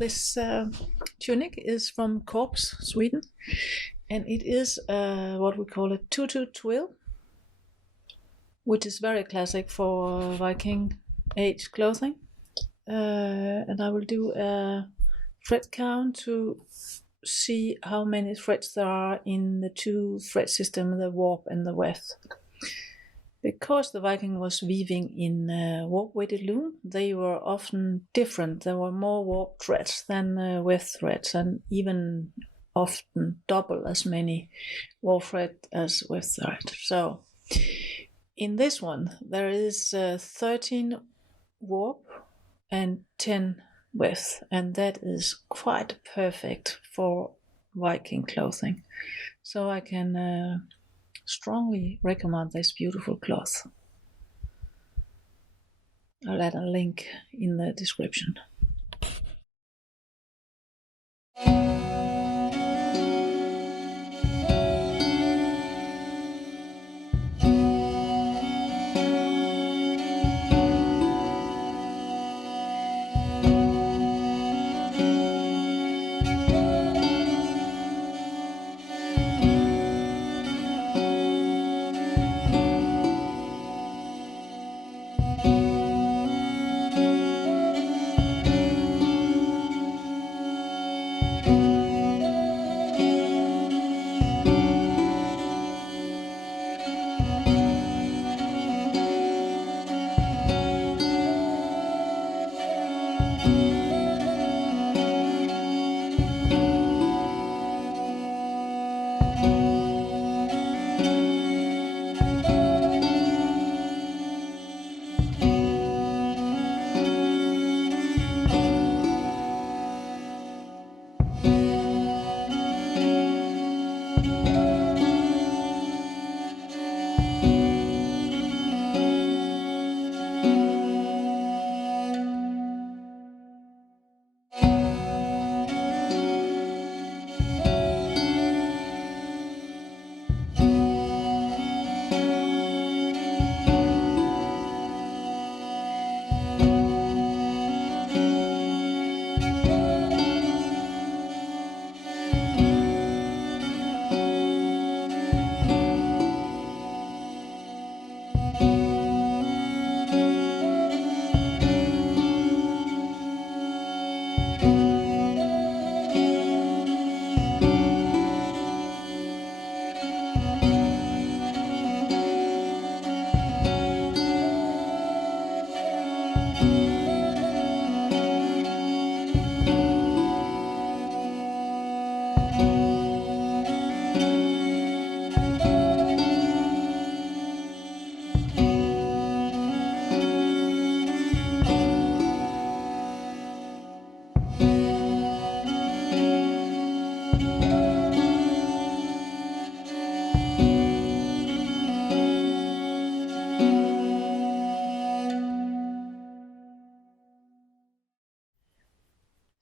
this tunic is from Corps, Sweden, and it is what we call a tutu twill, which is very classic for Viking age clothing. And I will do a thread count to see how many threads there are in the two thread system, the warp and the weft. Because the Viking was weaving in warp-weighted loom, they were often different. There were more warp threads than weft threads, and even often double as many warp thread as weft thread. So in this one, there is 13 warp and 10 weft, and that is quite perfect for Viking clothing. So I can strongly recommend this beautiful cloth. I'll add a link in the description.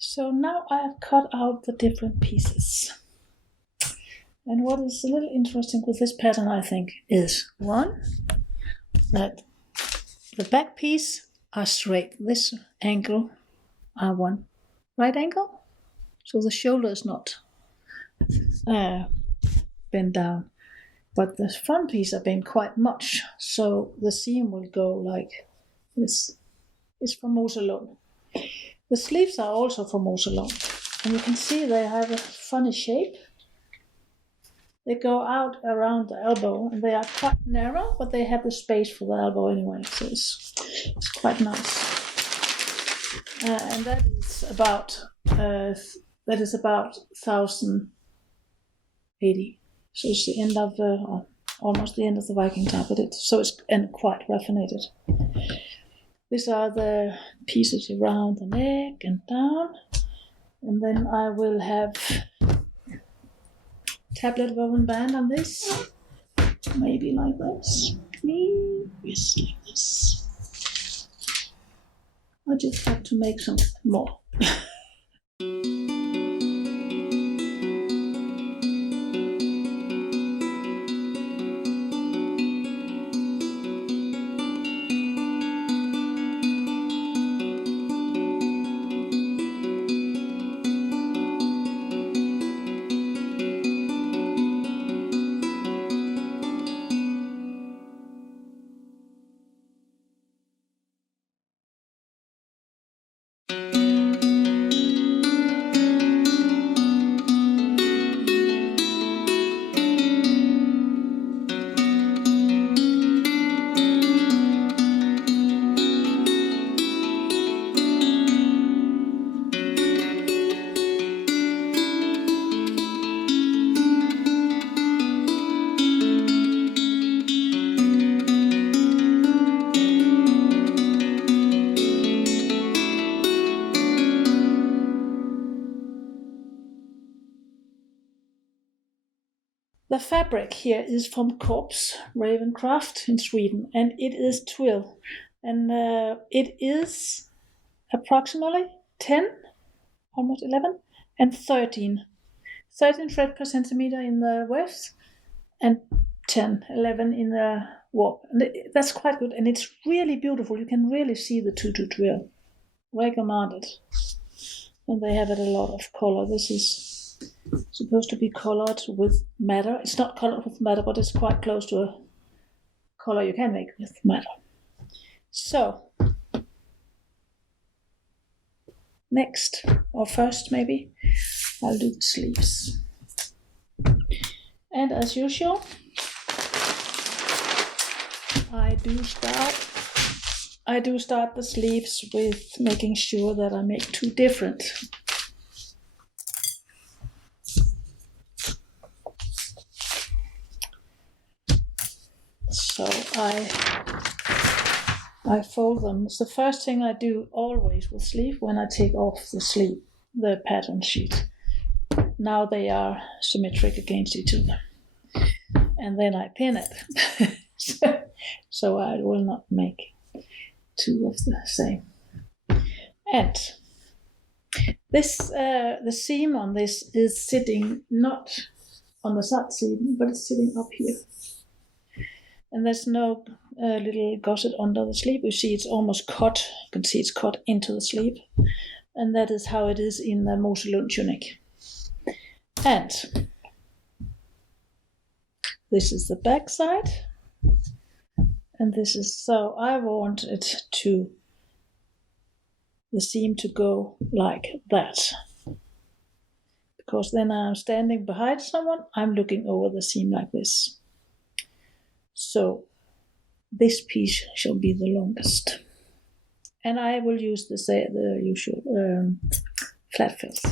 So now I have cut out the different pieces. And what is a little interesting with this pattern, I think, is one, that the back piece are straight. This angle are one right angle, so the shoulder is not bent down. But the front piece are bent quite much, so the seam will go like this. It's from Moselund. The sleeves are also from Moselund, and you can see they have a funny shape. They go out around the elbow, and they are quite narrow, but they have the space for the elbow anyway, so it's quite nice. And that is about 1080. So it's the end of almost the end of the Viking time, but it's quite raffinated. These are the pieces around the neck and down, and then I will have tablet woven band on this, maybe like this. Yes, like this. I just have to make some more. The fabric here is from Corps Ravencraft in Sweden, and it is twill, and it is approximately 10, almost 11, and 13 thread per centimeter in the width, and 11 in the warp. And that's quite good, and it's really beautiful. You can really see the 2 twill. Recommended. And they have it a lot of color. This is supposed to be colored with madder. It's not colored with madder, but it's quite close to a color you can make with madder. So, next, or first maybe, I'll do the sleeves. And as usual, I do start the sleeves with making sure that I make 2 different. So I fold them. It's the first thing I do always with sleeve when I take off the sleeve, the pattern sheet. Now they are symmetric against each other. And then I pin it. So I will not make 2 of the same. And this the seam on this is sitting not on the side seam, but it's sitting up here. And there's no little gusset under the sleeve. You see it's almost cut. You can see it's cut into the sleeve. And that is how it is in the Mønstre tunic. And this is the back side. And this is, so I want it to, the seam to go like that. Because then I'm standing behind someone, I'm looking over the seam like this. So this piece shall be the longest. And I will use the usual flat fills.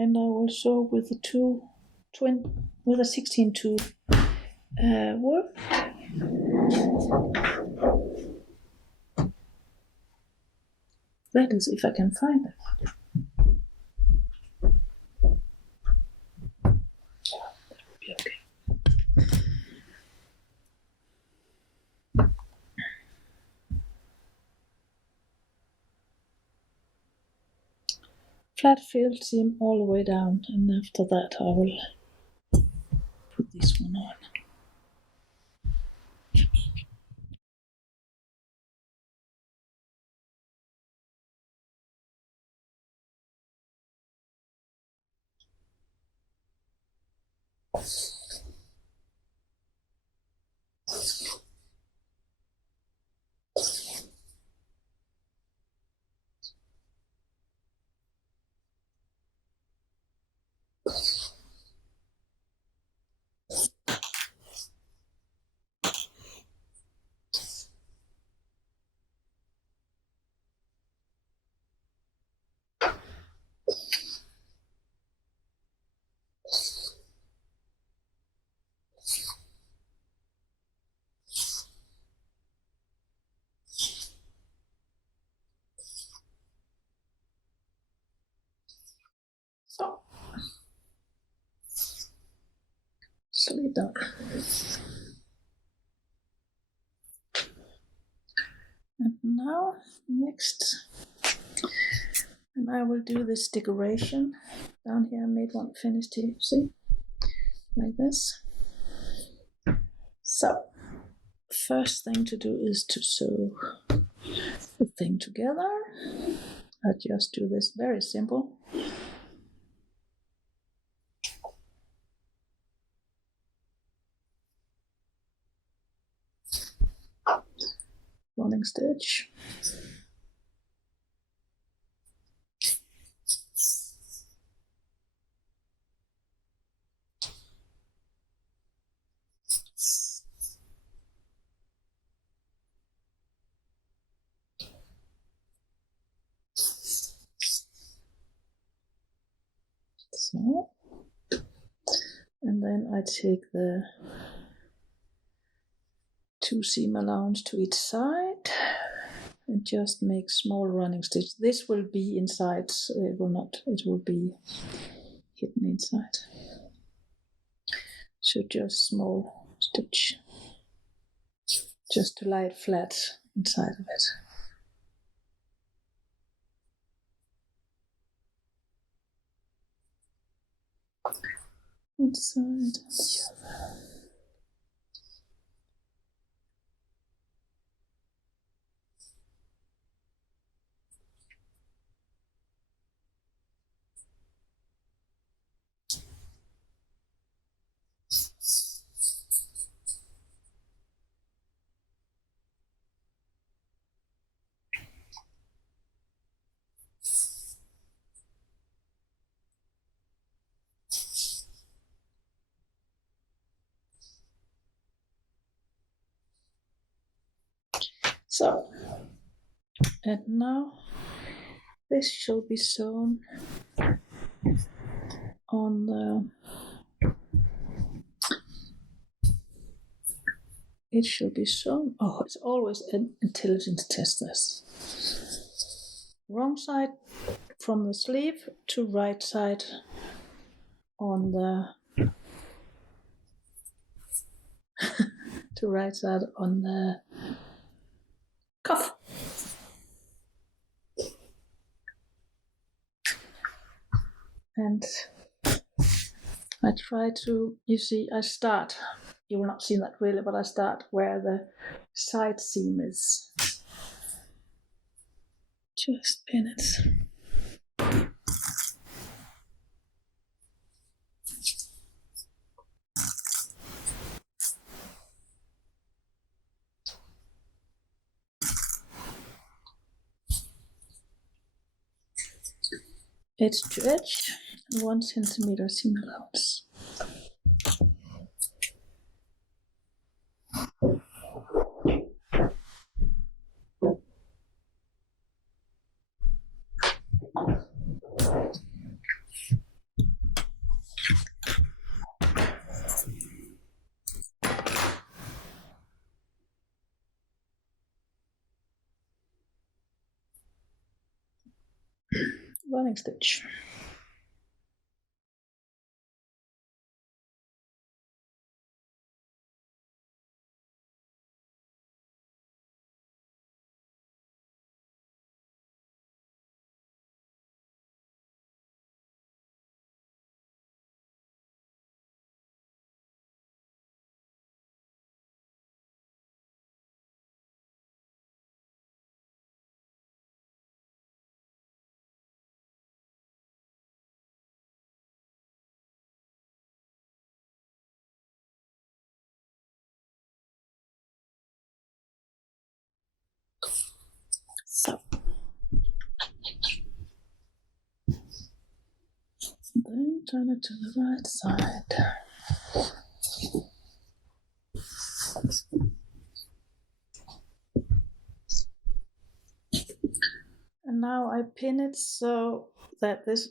And I will sew with the with a 16-2 wool. That is if I can find it. That would be okay. Flat filled seam all the way down, and after that I will put this one on. So it done. And now next, and I will do this decoration down here. I made one finished here, see, like this. So first thing to do is to sew the thing together. I just do this very simple. Running stitch. So, and then I take the 2 seam allowance to each side and just make small running stitch. This will be inside, so it will not, it will be hidden inside. So just small stitch, just to lie it flat inside of it. One side and the other. So, and now this shall be sewn on the, it should be sewn, oh, it's always an intelligence test this. Wrong side from the sleeve to right side on the to right side on the cuff. And I try to, you see, I start, you will not see that really, but I start where the side seam is. Just pin it. Edge to edge, 1 centimeter seam allowance. Running stitch. So, then turn it to the right side. And now I pin it so that this,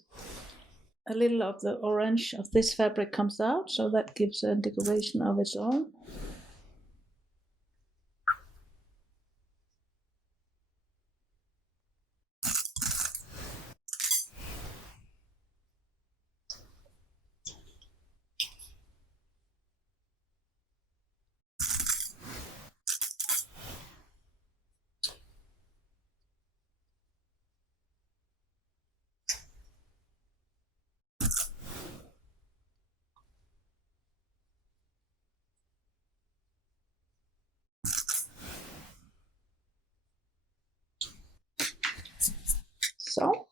a little of the orange of this fabric comes out, so that gives a decoration of its own. So,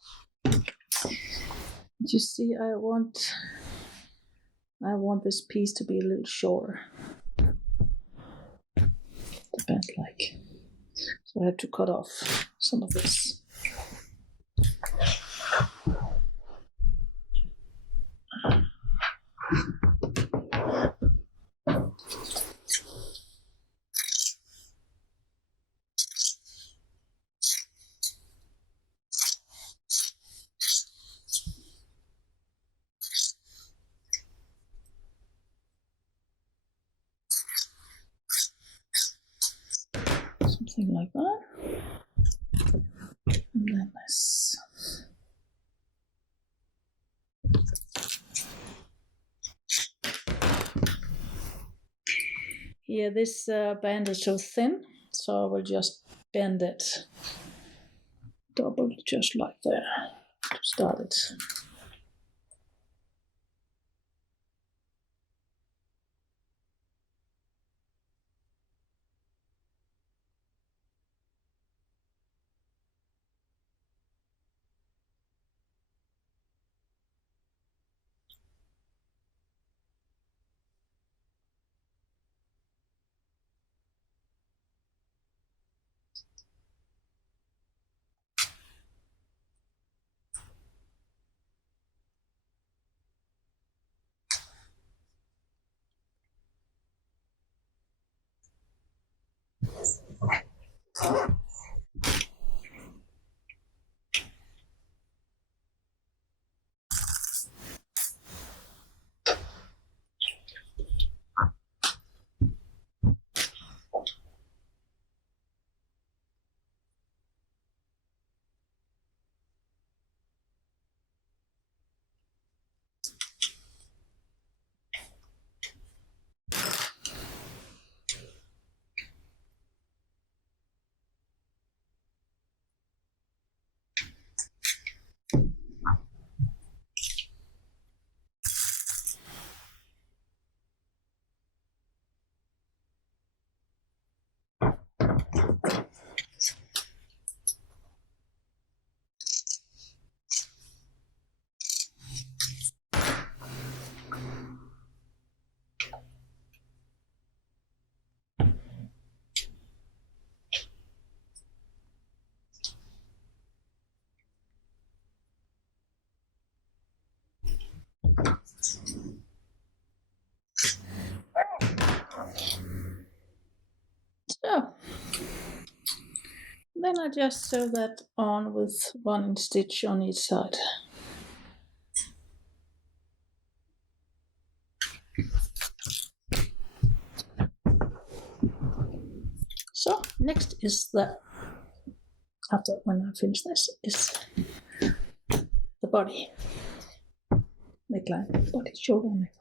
you see, I want this piece to be a little shorter. Depends, like, so I have to cut off some of this. something like that. And then this. Here, this band is so thin, so I will just bend it double, just like there, to start it. So, then I just sew that on with one stitch on each side. So, next is after when I finish this, is the body. Neckline, body, shoulder neckline.